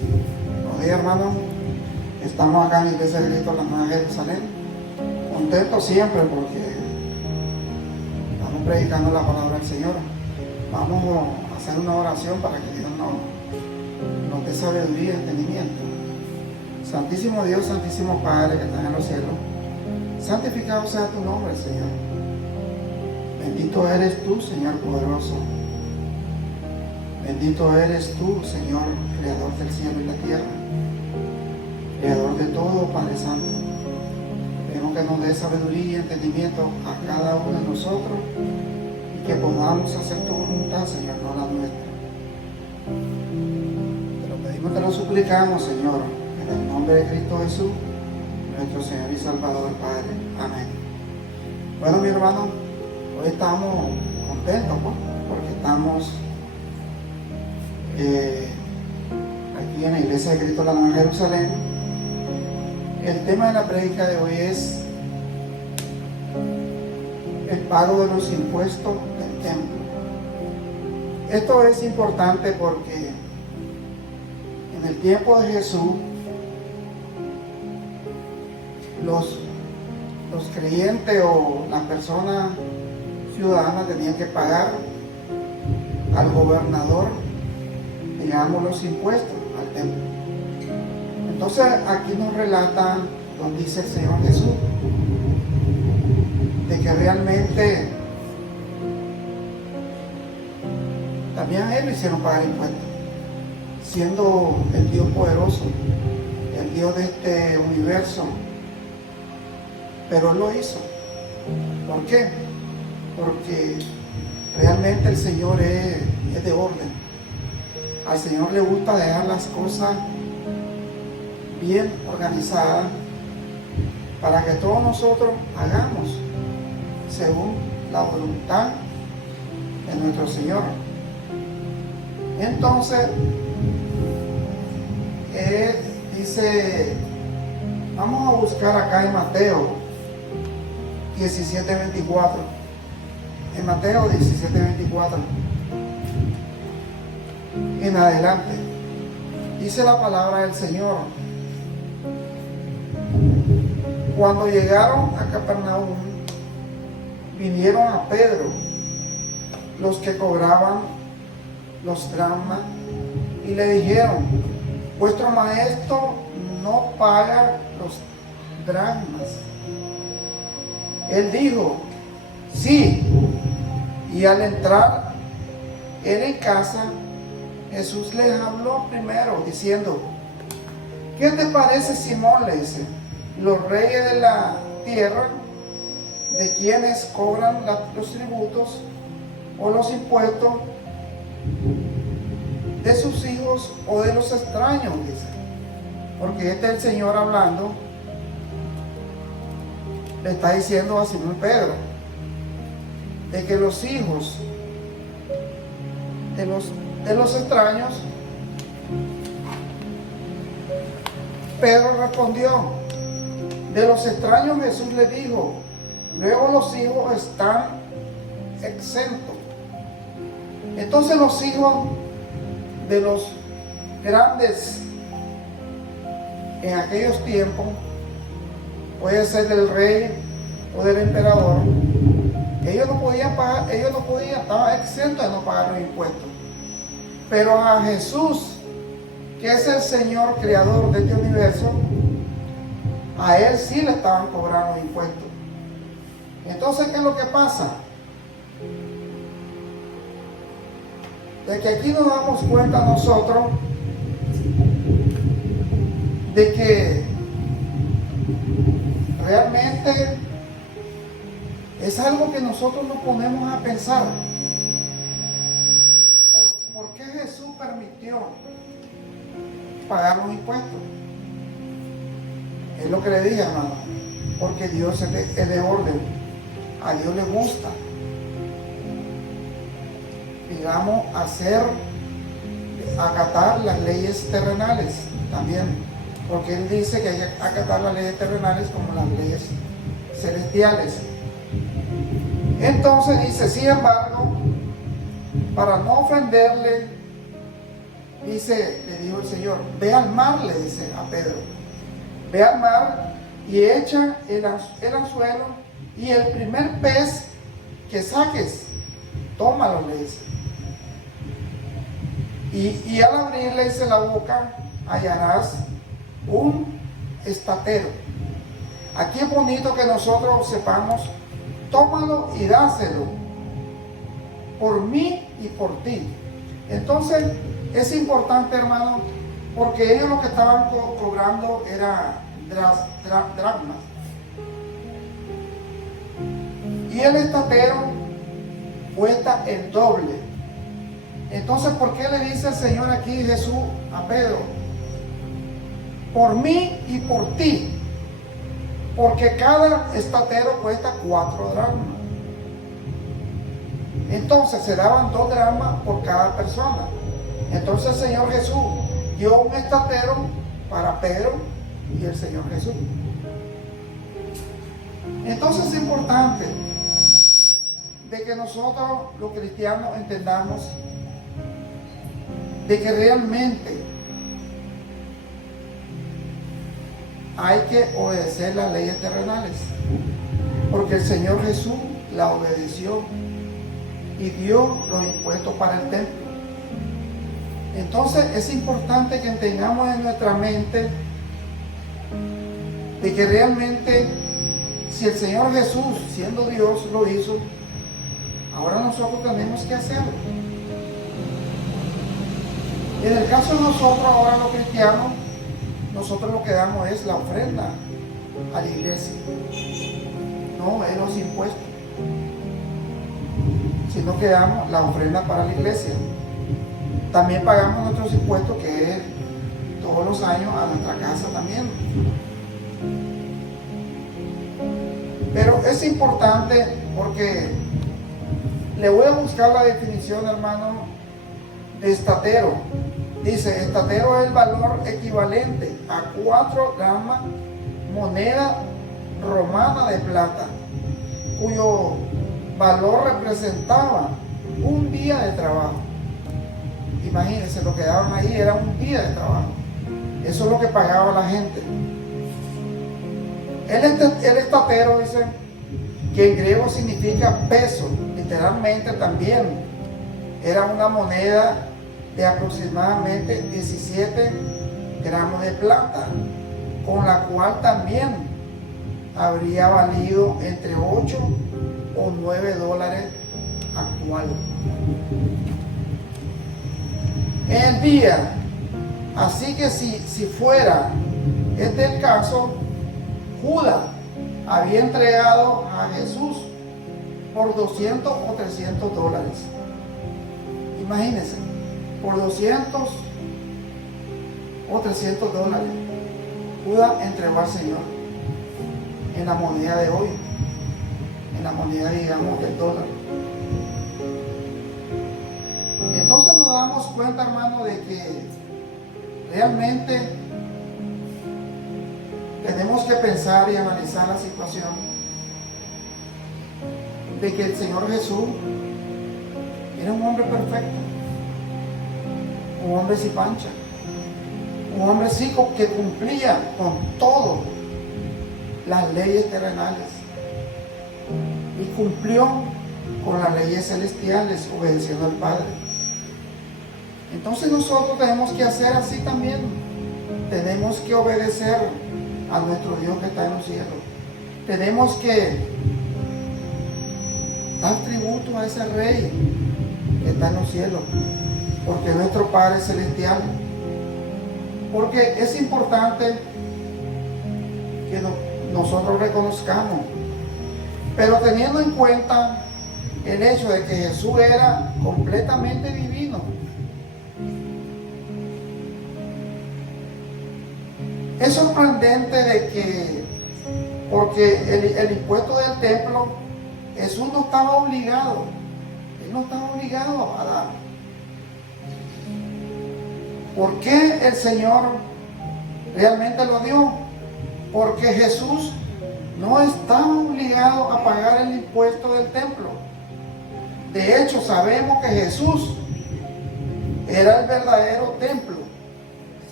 Buenos días, hermanos. Estamos acá en la Iglesia de Cristo, la Nueva Jerusalén. Contentos siempre porque estamos predicando la palabra del Señor. Vamos a hacer una oración para que Dios nos dé sabiduría y entendimiento. Santísimo Dios, Santísimo Padre que estás en los cielos, santificado sea tu nombre, Señor. Bendito eres tú, Señor poderoso. Bendito eres tú, Señor, creador del cielo y la tierra, creador de todo, Padre Santo. Pedimos que nos dé sabiduría y entendimiento a cada uno de nosotros y que podamos hacer tu voluntad, Señor, no la nuestra. Te lo pedimos, te lo suplicamos, Señor, en el nombre de Cristo Jesús, nuestro Señor y Salvador, Padre. Amén. Bueno, mi hermano, hoy estamos contentos, ¿no? Porque estamos aquí en la Iglesia de Cristo, la Nueva Jerusalén. El tema de la prédica de hoy es el pago de los impuestos del templo. Esto es importante porque en el tiempo de Jesús los creyentes o las personas ciudadanas tenían que pagar al gobernador, digamos, los impuestos al templo. Entonces aquí nos relata, nos dice el Señor Jesús, de que realmente también a Él le hicieron pagar impuestos, siendo el Dios poderoso, el Dios de este universo. Pero Él lo hizo. ¿Por qué? Porque realmente el Señor es de orden. Al Señor le gusta dejar las cosas bien organizadas para que todos nosotros hagamos según la voluntad de nuestro Señor. Entonces, dice, vamos a buscar acá en Mateo 17:24. En Mateo 17:24 en adelante, dice la palabra del Señor: cuando llegaron a Capernaum, vinieron a Pedro los que cobraban los dracmas y le dijeron: vuestro maestro no paga los dracmas. Él dijo: sí. Y al entrar él en casa, Jesús les habló primero diciendo: ¿qué te parece, Simón? Le dice: los reyes de la tierra, de quienes cobran los tributos o los impuestos, de sus hijos o de los extraños, dice. Porque este es el Señor hablando, le está diciendo a Simón Pedro de que los hijos de los extraños. Pedro respondió: de los extraños Jesús le dijo, luego los hijos están exentos. Entonces los hijos de los grandes en aquellos tiempos, puede ser del rey o del emperador, ellos no podían pagar, estaban exentos de no pagar los impuestos. Pero a Jesús, que es el Señor creador de este universo, a Él sí le estaban cobrando los impuestos. Entonces, ¿qué es lo que pasa? De que aquí nos damos cuenta nosotros de que realmente es algo que nosotros nos ponemos a pensar. ¿Por qué Jesús permitió pagar los impuestos? Es lo que le dije, hermano, porque Dios es de orden. A Dios le gusta, digamos, acatar las leyes terrenales también, porque Él dice que hay que acatar las leyes terrenales como las leyes celestiales. Entonces dice: sin embargo, para no ofenderle dice, le dijo el Señor, ve al mar, le dice a Pedro, ve al mar y echa el anzuelo y el primer pez que saques, tómalo, le dice. Y al abrirle, dice, la boca, hallarás un estatero. Aquí es bonito que nosotros sepamos, tómalo y dáselo, por mí y por ti. Entonces, es importante, hermano, porque ellos lo que estaban cobrando era dracmas. Y el estatero cuesta el doble. Entonces, ¿por qué le dice el Señor aquí, Jesús, a Pedro? Por mí y por ti. Porque cada estatero cuesta 4 dracmas. Entonces se daban 2 dracmas por cada persona. Entonces el Señor Jesús dio un estatero para Pedro y el Señor Jesús. Entonces es importante de que nosotros los cristianos entendamos de que realmente hay que obedecer las leyes terrenales, porque el Señor Jesús la obedeció y dio los impuestos para el templo. Entonces es importante que tengamos en nuestra mente de que realmente si el Señor Jesús, siendo Dios, lo hizo, ahora nosotros tenemos que hacerlo. En el caso de nosotros, ahora los cristianos, nosotros lo que damos es la ofrenda a la iglesia, no es los impuestos, sino que damos la ofrenda para la iglesia. También pagamos nuestros impuestos, que es todos los años a nuestra casa también. Pero es importante porque le voy a buscar la definición, hermano, de estatero. Dice, estatero es el valor equivalente a 4 dracmas, moneda romana de plata, cuyo valor representaba un día de trabajo. Imagínense, lo que daban ahí era un día de trabajo. Eso es lo que pagaba la gente. El estatero, dice, que en griego significa peso, literalmente también era una moneda de aproximadamente 17 gramos de plata, con la cual también habría valido entre 8 o 9 dólares actual. En el día, así que si fuera este el caso, Judas había entregado a Jesús por 200 o 300 dólares. Imagínense, por 200 o 300 dólares, Judas entregó al Señor en la moneda de hoy, en la moneda, digamos, del dólar. Entonces nos damos cuenta, hermano, de que realmente tenemos que pensar y analizar la situación de que el Señor Jesús era un hombre perfecto, un hombre sin pancha, un hombre sí que cumplía con todas las leyes terrenales y cumplió con las leyes celestiales, obedeciendo al Padre. Entonces nosotros tenemos que hacer así también. Tenemos que obedecer a nuestro Dios que está en los cielos. Tenemos que dar tributo a ese Rey que está en los cielos, porque es nuestro Padre celestial. Porque es importante que nosotros reconozcamos, pero teniendo en cuenta el hecho de que Jesús era completamente divino. Es sorprendente de que, porque el impuesto del templo, Jesús no estaba obligado, Él no estaba obligado a dar. ¿Por qué el Señor realmente lo dio? Porque Jesús no estaba obligado a pagar el impuesto del templo. De hecho, sabemos que Jesús era el verdadero templo.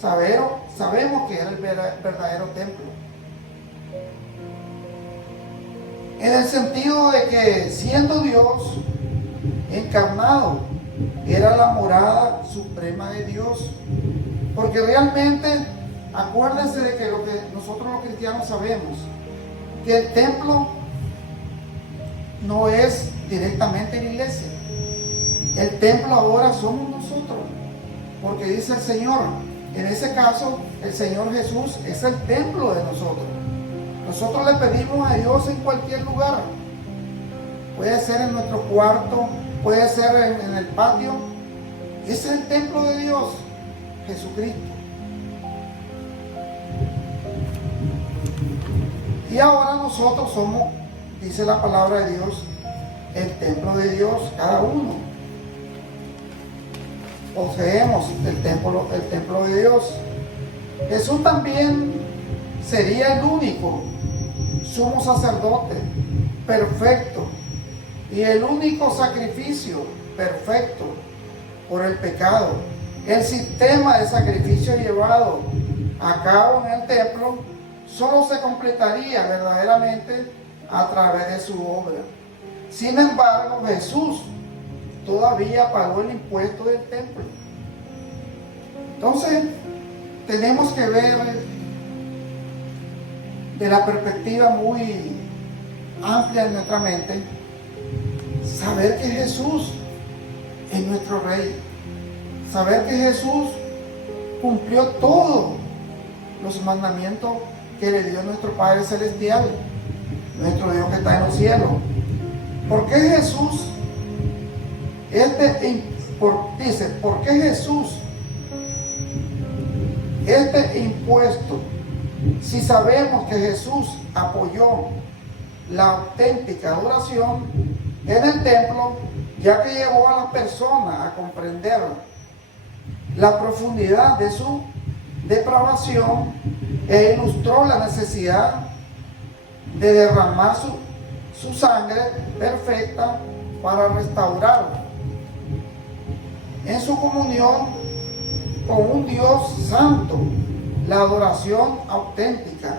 Sabemos que era el verdadero templo. En el sentido de que siendo Dios encarnado, era la morada suprema de Dios. Porque realmente, acuérdense de que lo que nosotros los cristianos sabemos, que el templo no es directamente la iglesia. El templo ahora somos nosotros. Porque dice el Señor, en ese caso, el Señor Jesús es el templo de nosotros. Nosotros le pedimos a Dios en cualquier lugar. Puede ser en nuestro cuarto, puede ser en el patio. Ese es el templo de Dios, Jesucristo. Y ahora nosotros somos, dice la palabra de Dios, el templo de Dios, cada uno. Poseemos el templo de Dios. Jesús también sería el único sumo sacerdote perfecto y el único sacrificio perfecto por el pecado. El sistema de sacrificio llevado a cabo en el templo solo se completaría verdaderamente a través de su obra. Sin embargo, Jesús todavía pagó el impuesto del templo. Entonces, tenemos que ver de la perspectiva muy amplia en nuestra mente, saber que Jesús es nuestro Rey, saber que Jesús cumplió todos los mandamientos que le dio nuestro Padre Celestial, nuestro Dios que está en los cielos. ¿Por qué Jesús? Dice, ¿por qué Jesús este impuesto? Si sabemos que Jesús apoyó la auténtica adoración en el templo, ya que llevó a las personas a comprender la profundidad de su depravación e ilustró la necesidad de derramar su sangre perfecta para restaurar en su comunión con un Dios santo. La adoración auténtica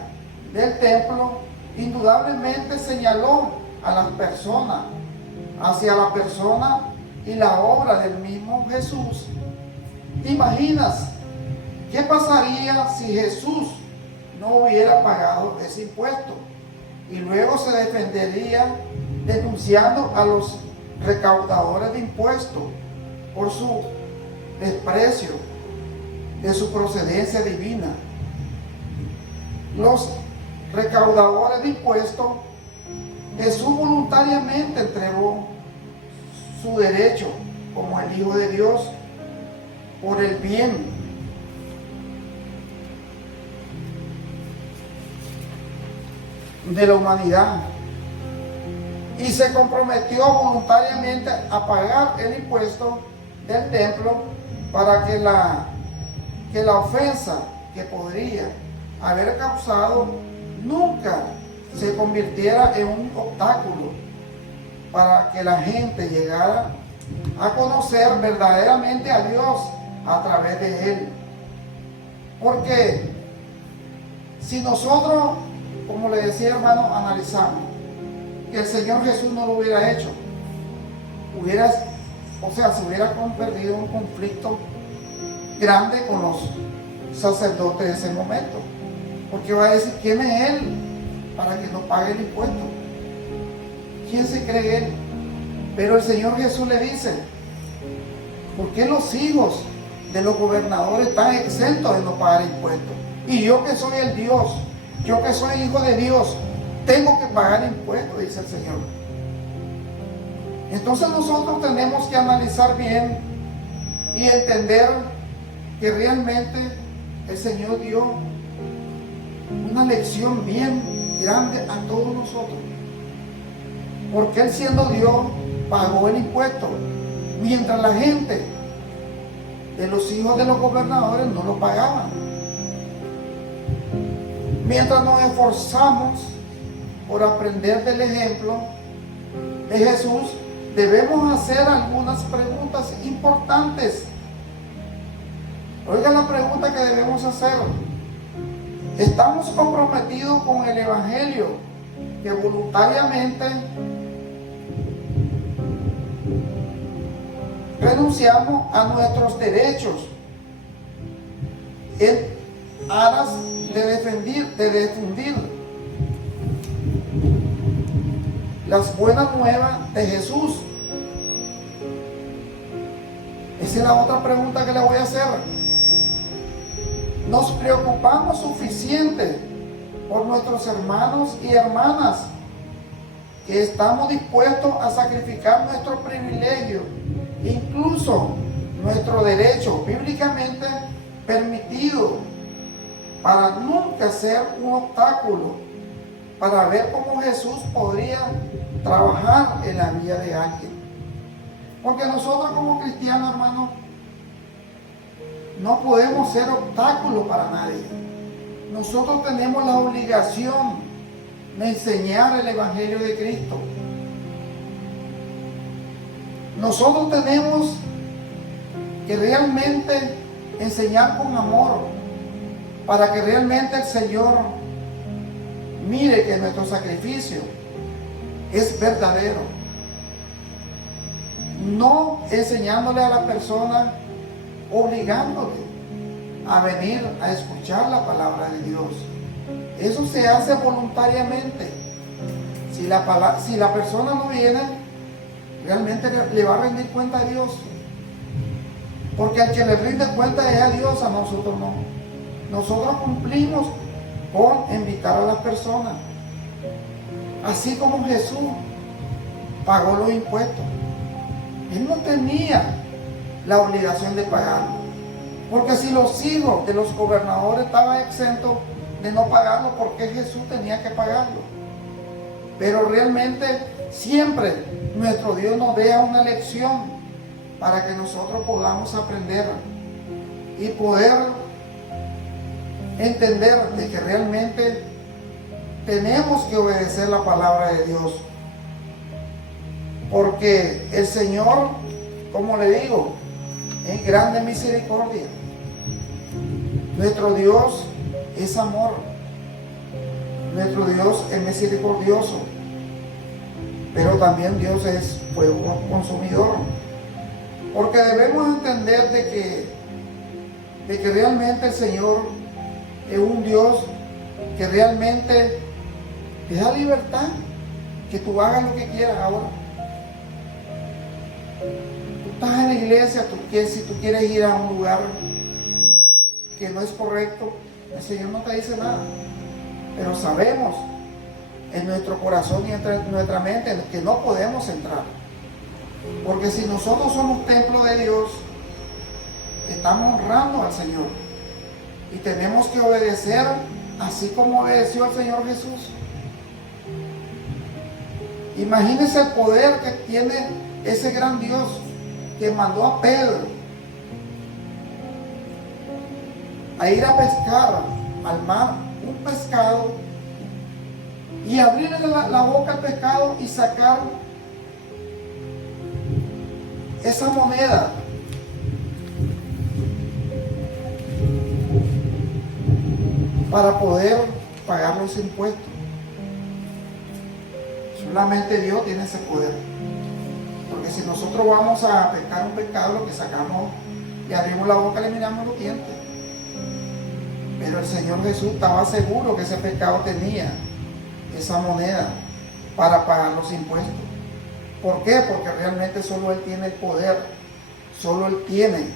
del templo indudablemente señaló a las personas, hacia la persona y la obra del mismo Jesús. ¿Te imaginas qué pasaría si Jesús no hubiera pagado ese impuesto? Y luego se defendería denunciando a los recaudadores de impuestos por su desprecio de su procedencia divina. Los recaudadores de impuestos, Jesús voluntariamente entregó su derecho como el Hijo de Dios por el bien de la humanidad y se comprometió voluntariamente a pagar el impuesto del templo para que la ofensa que podría haber causado nunca se convirtiera en un obstáculo para que la gente llegara a conocer verdaderamente a Dios a través de Él. Porque si nosotros, como le decía hermano, analizamos que el Señor Jesús no lo hubiera hecho, se hubiera perdido un conflicto grande con los sacerdotes de ese momento, porque va a decir, ¿quién es él para que no pague el impuesto? ¿Quién se cree él? Pero el Señor Jesús le dice, ¿por qué los hijos de los gobernadores están exentos de no pagar impuestos? Y yo que soy el Dios, yo que soy hijo de Dios, tengo que pagar impuestos, dice el Señor. Entonces nosotros tenemos que analizar bien y entender que realmente el Señor dio una lección bien grande a todos nosotros. Porque Él, siendo Dios, pagó el impuesto, mientras la gente de los hijos de los gobernadores no lo pagaban. Mientras nos esforzamos por aprender del ejemplo de Jesús, debemos hacer algunas preguntas importantes Oiga la pregunta que debemos hacer. ¿Estamos comprometidos con el Evangelio que voluntariamente renunciamos a nuestros derechos en aras de difundir las buenas nuevas de Jesús? Esa es la otra pregunta que le voy a hacer. ¿Nos preocupamos suficiente por nuestros hermanos y hermanas que estamos dispuestos a sacrificar nuestro privilegio, incluso nuestro derecho bíblicamente permitido, para nunca ser un obstáculo para ver cómo Jesús podría trabajar en la vida de alguien? Porque nosotros como cristianos, hermanos, no podemos ser obstáculos para nadie. Nosotros tenemos la obligación de enseñar el Evangelio de Cristo. Nosotros tenemos que realmente enseñar con amor, para que realmente el Señor mire que nuestro sacrificio es verdadero. No enseñándole a la persona, obligándole a venir a escuchar la palabra de Dios. Eso se hace voluntariamente. Si la persona no viene, realmente le va a rendir cuenta a Dios. Porque al que le rinde cuenta es a Dios, a nosotros no. Nosotros cumplimos con invitar a las personas. Así como Jesús pagó los impuestos. Él no tenía la obligación de pagarlo. Porque si los hijos de los gobernadores estaban exentos de no pagarlo, ¿por qué Jesús tenía que pagarlo? Pero realmente siempre nuestro Dios nos deja una lección para que nosotros podamos aprender y poder entender de que realmente tenemos que obedecer la palabra de Dios. Porque el Señor, como le digo, es grande misericordia. Nuestro Dios es amor. Nuestro Dios es misericordioso. Pero también Dios es fuego consumidor. Porque debemos entender de que realmente el Señor es un Dios que realmente te da libertad, que tú hagas lo que quieras ahora. Tú estás en la iglesia, si tú quieres ir a un lugar que no es correcto, el Señor no te dice nada. Pero sabemos en nuestro corazón y en nuestra mente que no podemos entrar. Porque si nosotros somos templo de Dios, estamos honrando al Señor. Y tenemos que obedecer así como obedeció el Señor Jesús. Imagínense el poder que tiene ese gran Dios que mandó a Pedro a ir a pescar al mar un pescado y abrirle la boca al pescado y sacar esa moneda. Para poder pagar los impuestos. Solamente Dios tiene ese poder. Porque si nosotros vamos a pescar un pescado, lo que sacamos y abrimos la boca, le miramos los dientes. Pero el Señor Jesús estaba seguro que ese pescado tenía esa moneda para pagar los impuestos. ¿Por qué? Porque realmente solo Él tiene el poder. Solo Él tiene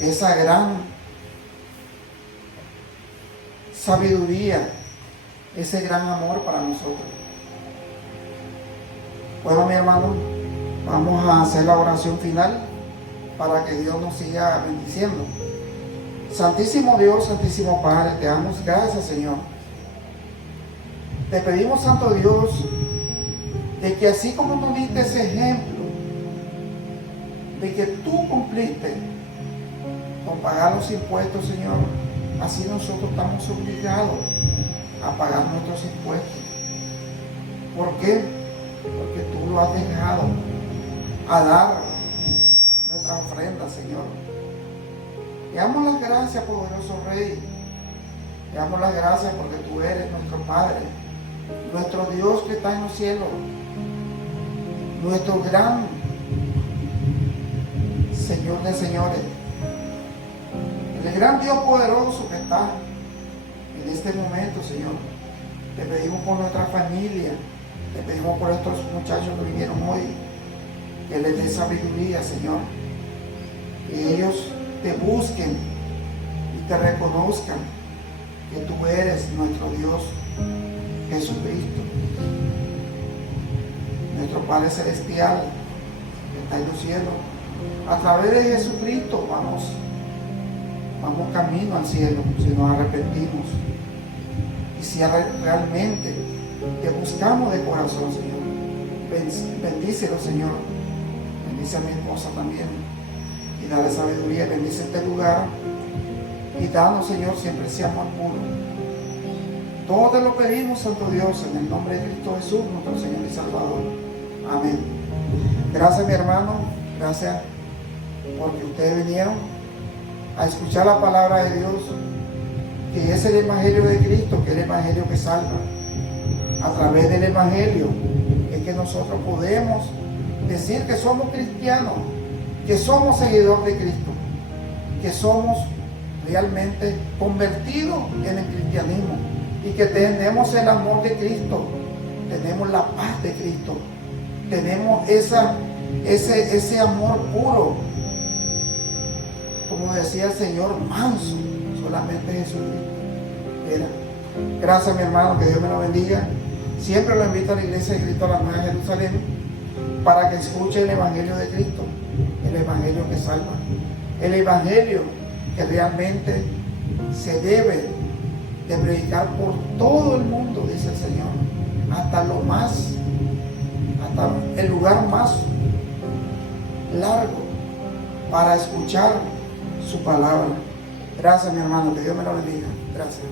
esa gran sabiduría, ese gran amor para nosotros. Bueno, mi hermano, vamos a hacer la oración final para que Dios nos siga bendiciendo. Santísimo Dios, Santísimo Padre, te damos gracias, Señor. Te pedimos, Santo Dios, de que así como nos diste ese ejemplo, de que tú cumpliste con pagar los impuestos, Señor, así nosotros estamos obligados a pagar nuestros impuestos. ¿Por qué? Porque tú lo has dejado a dar nuestra ofrenda, Señor. Te damos las gracias, poderoso Rey. Te damos las gracias porque tú eres nuestro Padre, nuestro Dios que está en los cielos, nuestro gran Señor de señores, el gran Dios poderoso que está en este momento, Señor. Te pedimos por nuestra familia, te pedimos por estos muchachos que vinieron hoy, que les dé sabiduría, Señor, que ellos te busquen y te reconozcan que tú eres nuestro Dios, Jesucristo, nuestro Padre Celestial que está en los cielos. A través de Jesucristo vamos camino al cielo si nos arrepentimos y si realmente te buscamos de corazón, Señor. Bendícelo, Señor. Bendice a mi esposa también y dale sabiduría. Bendice este lugar y danos, Señor, siempre ese amor puro. Todo te lo pedimos, Santo Dios, en el nombre de Cristo Jesús, nuestro Señor y Salvador. Amén. Gracias, mi hermano. Gracias porque ustedes vinieron a escuchar la palabra de Dios, que es el Evangelio de Cristo, que es el Evangelio que salva. A través del Evangelio es que nosotros podemos decir que somos cristianos, que somos seguidores de Cristo, que somos realmente convertidos en el cristianismo y que tenemos el amor de Cristo, tenemos la paz de Cristo, tenemos ese amor puro, como decía el Señor, manso. Solamente Jesucristo era. Gracias, mi hermano, que Dios me lo bendiga. Siempre lo invito a la iglesia de Cristo a la Nueva Jerusalén para que escuche el Evangelio de Cristo, el Evangelio que salva, el Evangelio que realmente se debe de predicar por todo el mundo, dice el Señor, hasta el lugar más largo para escuchar su palabra. Gracias, mi hermano, que Dios me lo bendiga. Gracias.